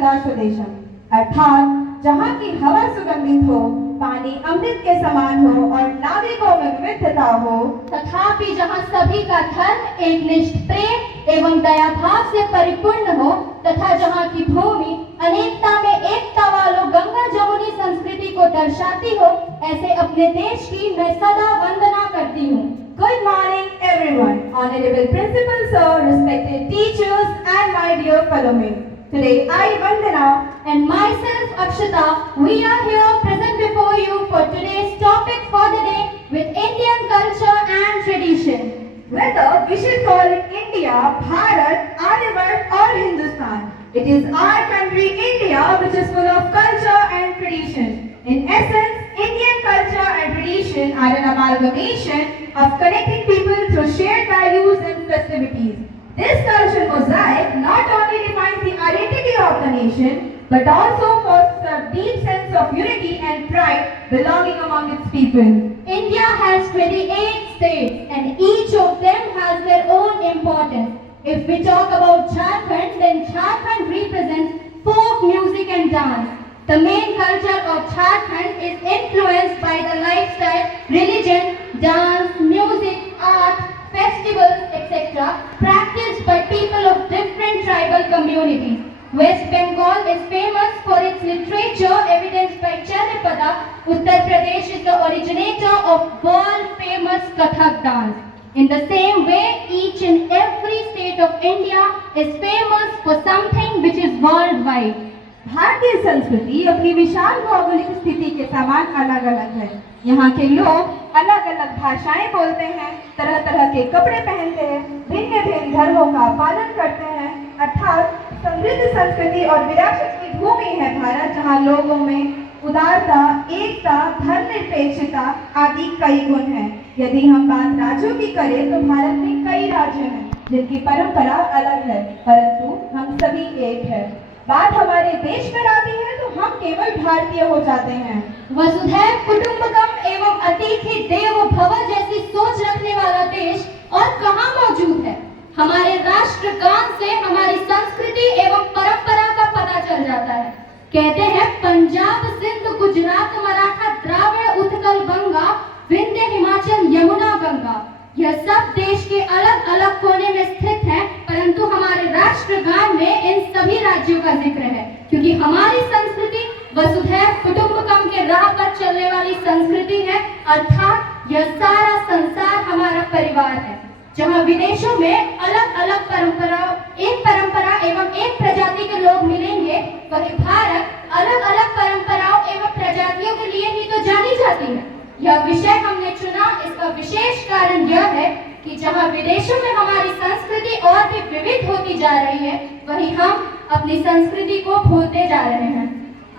सदा स्वदेशम, अर्थात जहाँ की हवा सुगंधित हो, पानी अमृत के समान हो और नागरिकों में विविधता हो, तथापि जहाँ सभी का धर्म एकनिष्ठ प्रेम एवं दया भाव से परिपूर्ण हो, तथा जहाँ की भूमि अनेकता में एकता वालों गंगा जमुनी संस्कृति को दर्शाती हो, ऐसे अपने देश की मैं सदा वंदना करती हूँ। Good morning everyone, honorable principal sir, respected teachers and my dear fellow mates. Today I, Vandana, and myself Akshata, we are here present before you for today's topic for the day with Indian culture and tradition. Whether we should call it India, Bharat, Aryavart or Hindustan, it is our country India which is full of culture and tradition. In essence, Indian culture and tradition are an amalgamation of connecting people through shared values and festivities. This cultural mosaic not only defines the identity of the nation, but also fosters a deep sense of unity and pride belonging among its people. India has 28 states and each of them has their own importance. If we talk about Jharkhand, then Jharkhand represents folk music and dance. The main culture of Jharkhand is influenced by the lifestyle, religion, dance, music, art, festivals, etc. practiced by people of different tribal communities. West Bengal is famous for its literature evidenced by Chanapada. Uttar Pradesh is the originator of world-famous Kathak dance. In the same way, each and every state of India is famous for something which is worldwide. भारतीय संस्कृति अपनी विशाल भौगोलिक स्थिति के समान अलग अलग है। यहाँ के लोग अलग अलग भाषाएं बोलते हैं, तरह तरह के कपड़े पहनते हैं, भिन्न भिन्न धर्मों का पालन करते हैं, अर्थात समृद्ध संस्कृति और विरासत की भूमि है भारत, जहाँ लोगों में उदारता, एकता, धर्मनिरपेक्षता आदि कई गुण हैं। यदि हम बात राज्यों की करें तो भारत में कई राज्य हैं जिनकी परंपरा अलग है, परंतु हम सभी एक है। बात हमारे देश में आती है तो हम केवल भारतीय हो जाते हैं। वसुधैव कुटुंबकम एवं अतिथि देवो भव जैसी सोच रखने वाला देश और कहाँ मौजूद है। हमारे राष्ट्रगान से हमारी संस्कृति एवं परंपरा का पता चल जाता है। कहते हैं पंजाब, सिंध, गुजरात, मराठा, द्राविड़, उत्कल, गंगा, विंध्य, हिमाचल, यमुना, गंगा, यह सब देश के अलग अलग कोने में स्थित है, परंतु हमारे राष्ट्रगान में इन सभी राज्यों का जिक्र है, क्योंकि हमारी संस्कृति वसुधैव कुटुंबकम के राह पर चलने वाली संस्कृति है, अर्थात यह सारा संसार हमारा परिवार है। जहाँ विदेशों में अलग अलग परंपरा एवं एक प्रजाति के लोग मिलेंगे, वही भारत अलग अलग परंपराओं एवं प्रजातियों के लिए ही तो जानी जाती है। यह विषय हमने चुना, इसका विशेष कारण यह है कि जहाँ विदेशों में हमारी संस्कृति और भी विविध होती जा रही है, वहीं हम अपनी संस्कृति को भूलते जा रहे हैं।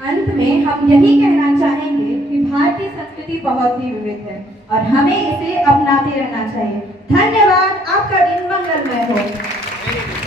अंत में हम यही कहना चाहेंगे कि भारतीय संस्कृति बहुत ही विविध है और हमें इसे अपनाते रहना चाहिए। धन्यवाद, आपका दिन मंगलमय हो।